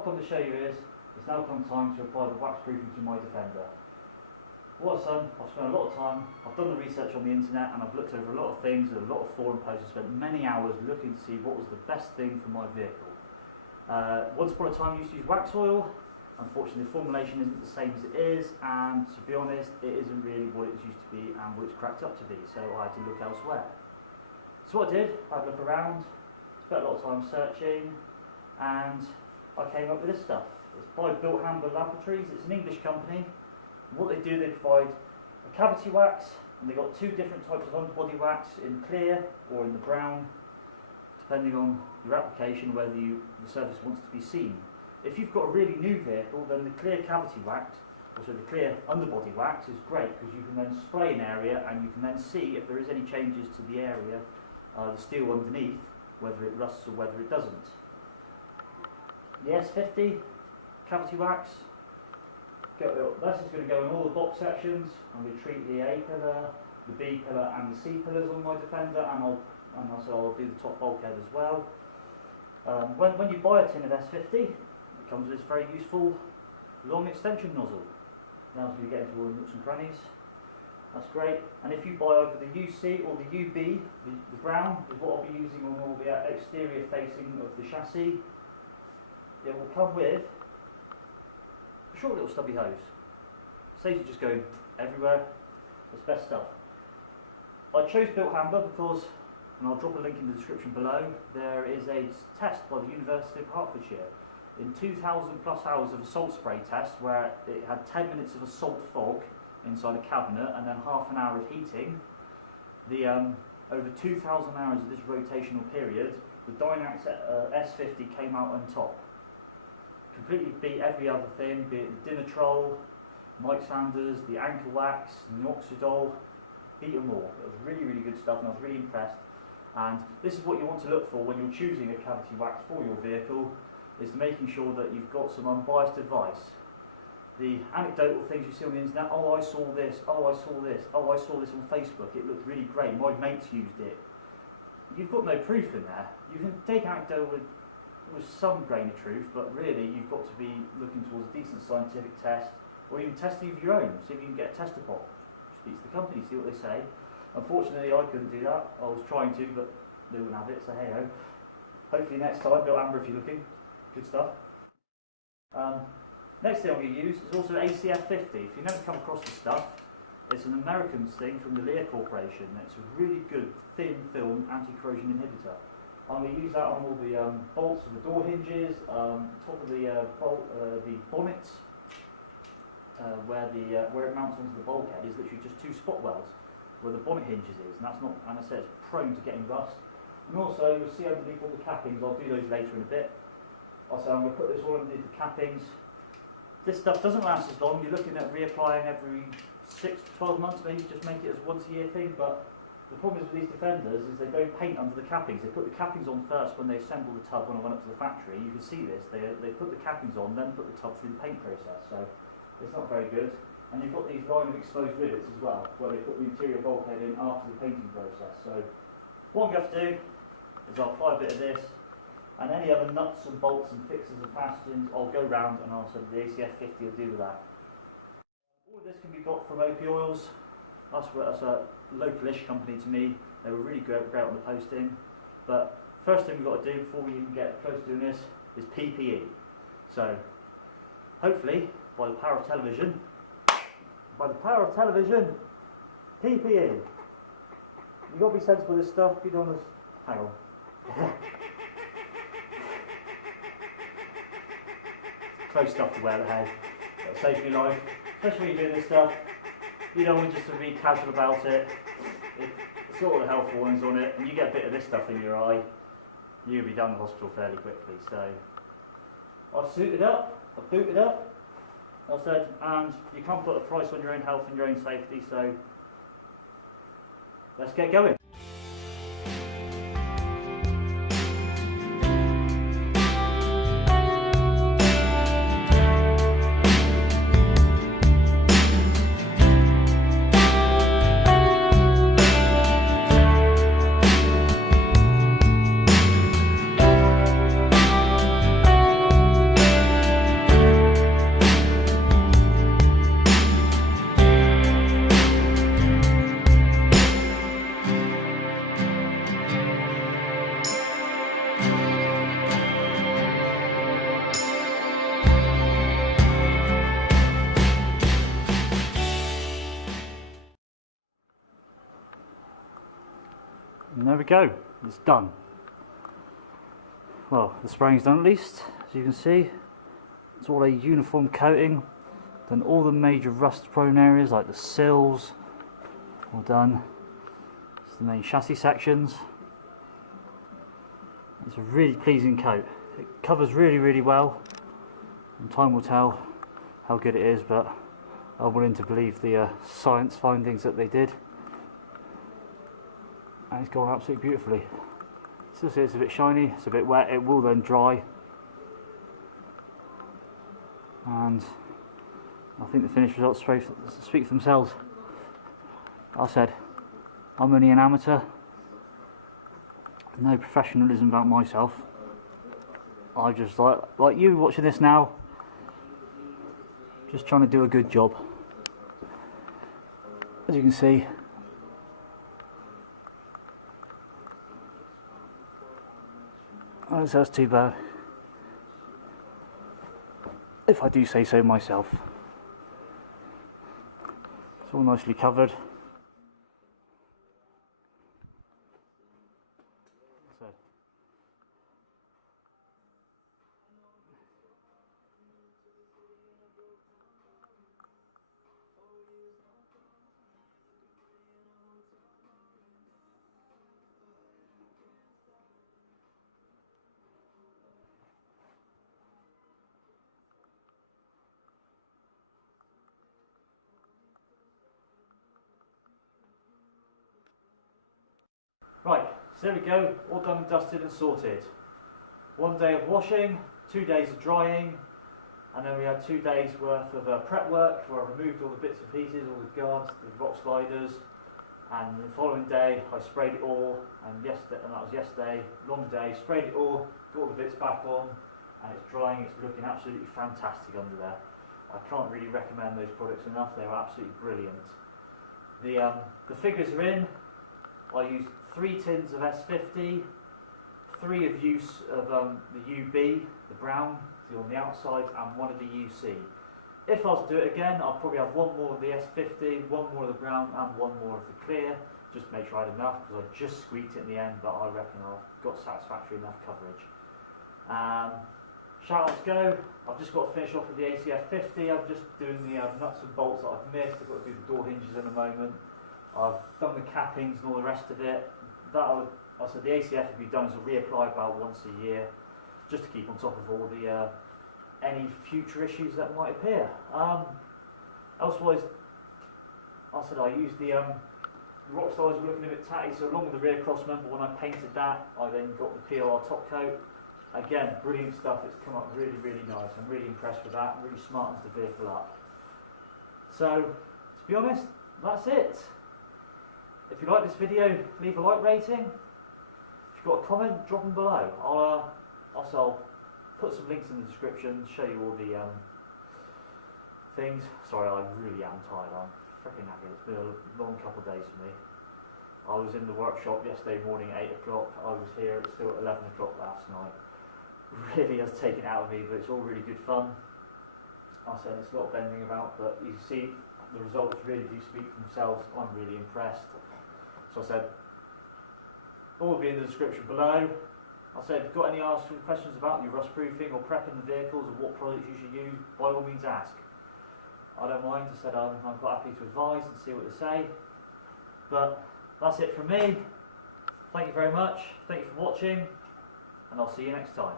I've come to show you is, it's now come time to apply the waxproofing to my Defender. What I've done, I've spent a lot of time, I've done the research on the internet and I've looked over a lot of things, a lot of forum posts, I've spent many hours looking to see what was the best thing for my vehicle. Once upon a time I used to use wax oil. Unfortunately the formulation isn't the same as it is, and to be honest it isn't really what it used to be and what it's cracked up to be, so I had to look elsewhere. So what I did, I had a look around, spent a lot of time searching, and I came up with this stuff. It's by Bilthamber Laboratories, it's an English company. And what they do, they provide a cavity wax, and they've got two different types of underbody wax, in clear or in the brown, depending on your application, whether the surface wants to be seen. If you've got a really new vehicle, then the clear cavity wax, also the clear underbody wax, is great because you can then spray an area and you can then see if there is any changes to the area, the steel underneath, whether it rusts or whether it doesn't. The S50 cavity wax, this is going to go in all the box sections. I'm going to treat the A pillar, the B pillar and the C pillars on my Defender, and I'll do the top bulkhead as well. When you buy a tin of S50, it comes with this very useful long extension nozzle. Now as we get into all the nooks and crannies, that's great. And if you buy either the UC or the UB, the brown is what I'll be using on all the exterior facing of the chassis. It will come with a short little stubby hose. Saves you just going everywhere. That's best stuff. I chose Bilthamber because, and I'll drop a link in the description below, there is a test by the University of Hertfordshire. In 2,000 plus hours of a salt spray test, where it had 10 minutes of a salt fog inside a cabinet and then half an hour of heating, over 2,000 hours of this rotational period, the Dynax S50 came out on top. Completely beat every other thing, be it the Dynatrol, Mike Sanders, the ankle wax, Minoxidil, beat them all. It was really, really good stuff and I was really impressed. And this is what you want to look for when you're choosing a cavity wax for your vehicle, is making sure that you've got some unbiased advice. The anecdotal things you see on the internet, oh I saw this, oh I saw this, oh I saw this on Facebook, it looked really great, my mates used it. You've got no proof in there. You can take anecdotal with some grain of truth, but really you've got to be looking towards a decent scientific test, or even testing of your own, see if you can get a tester pot. Speak to the company, see what they say. Unfortunately I couldn't do that. I was trying to, but they wouldn't have it, so hey ho. Hopefully next time, Bilthamber if you're looking. Good stuff. Next thing I'm going to use is also ACF50. If you've never come across this stuff, it's an American thing from the Lear Corporation. It's a really good thin film anti-corrosion inhibitor. I'm going to use that on all the bolts of the door hinges, top of the bonnet, where it mounts onto the bulkhead is literally just two spot welds where the bonnet hinges is, and that's not, and I said it's prone to getting rust. And also you'll see underneath all the cappings, I'll do those later in a bit. Also I'm going to put this all underneath the cappings. This stuff doesn't last as long. You're looking at reapplying every 6 to 12 months, maybe just make it as once a year thing, but the problem is with these Defenders is they don't paint under the cappings. They put the cappings on first when they assemble the tub. When I went up to the factory, you can see this. They put the cappings on, then put the tub through the paint process. So it's not very good. And you've got these line of exposed rivets as well, where they put the interior bulkhead in after the painting process. So what I'm going to have to do is I'll apply a bit of this, and any other nuts and bolts and fixes and fastenings, I'll go round and I'll say the ACF50 will do with that. All of this can be got from OP Oils. That's a localish company to me. They were really great on the posting. But first thing we've got to do before we even get close to doing this is PPE. So hopefully by the power of television, PPE. You've got to be sensible with this stuff. You don't want to, hang on. Close stuff to wear the head. That saves your life, especially when you're doing this stuff. You don't want just to be casual about it. It's got all the health warnings on it, and you get a bit of this stuff in your eye, you'll be done in the hospital fairly quickly. So I've suited up, I've booted up, I said, and you can't put a price on your own health and your own safety, so let's get going. we go, it's done. Well, the spraying's done at least, as you can see. It's all a uniform coating. Done all the major rust prone areas like the sills, all done. It's the main chassis sections. It's a really pleasing coat. It covers really well, and time will tell how good it is, but I'm willing to believe the science findings that they did. And it's gone absolutely beautifully. Still see it's a bit shiny, it's a bit wet, it will then dry. And I think the finished results speak for themselves. Like I said, I'm only an amateur. No professionalism about myself. I just like you watching this now, just trying to do a good job. As you can see, I don't say that's too bad, if I do say so myself. It's all nicely covered. Right, so there we go, all done and dusted and sorted. 1 day of washing, 2 days of drying, and then we had 2 days worth of prep work where I removed all the bits and pieces, all the guards, the rock sliders, and the following day I sprayed it all, and that was yesterday, long day, sprayed it all, got all the bits back on, and it's drying, it's looking absolutely fantastic under there. I can't really recommend those products enough, they're absolutely brilliant. The figures are in. I used 3 tins of S50, 3 of use of the UB, the brown, on the outside, and 1 of the UC. If I was to do it again, I'll probably have 1 more of the S50, 1 more of the brown, and 1 more of the clear, just to make sure I had enough, because I just squeaked it in the end, but I reckon I've got satisfactory enough coverage. Shout outs go. I've just got to finish off with the ACF50. I'm just doing the nuts and bolts that I've missed. I've got to do the door hinges in a moment. I've done the cappings and all the rest of it. I said the ACF will be done as a reapply about once a year, just to keep on top of all the any future issues that might appear. Elsewise, I said I used the rock slides were looking a bit tatty, so along with the rear cross member, when I painted that, I then got the POR Top Coat. Again, brilliant stuff. It's come up really nice. I'm really impressed with that. Really smartens the vehicle up. So, to be honest, that's it. If you like this video, leave a like rating. If you've got a comment, drop them below. I'll put some links in the description, show you all the things. Sorry, I really am tired. I'm freaking happy. It's been a long couple of days for me. I was in the workshop yesterday morning at 8 o'clock. I was here, it's still at 11 o'clock last night. Really has taken it out of me, but it's all really good fun. I said it's a lot of bending about, but you see the results really do speak for themselves. I'm really impressed. So I said, all will be in the description below. I said, if you've got any questions about your rust proofing or prepping the vehicles or what products you should use, by all means ask. I don't mind. I said I'm quite happy to advise and see what they say. But that's it from me. Thank you very much. Thank you for watching, and I'll see you next time.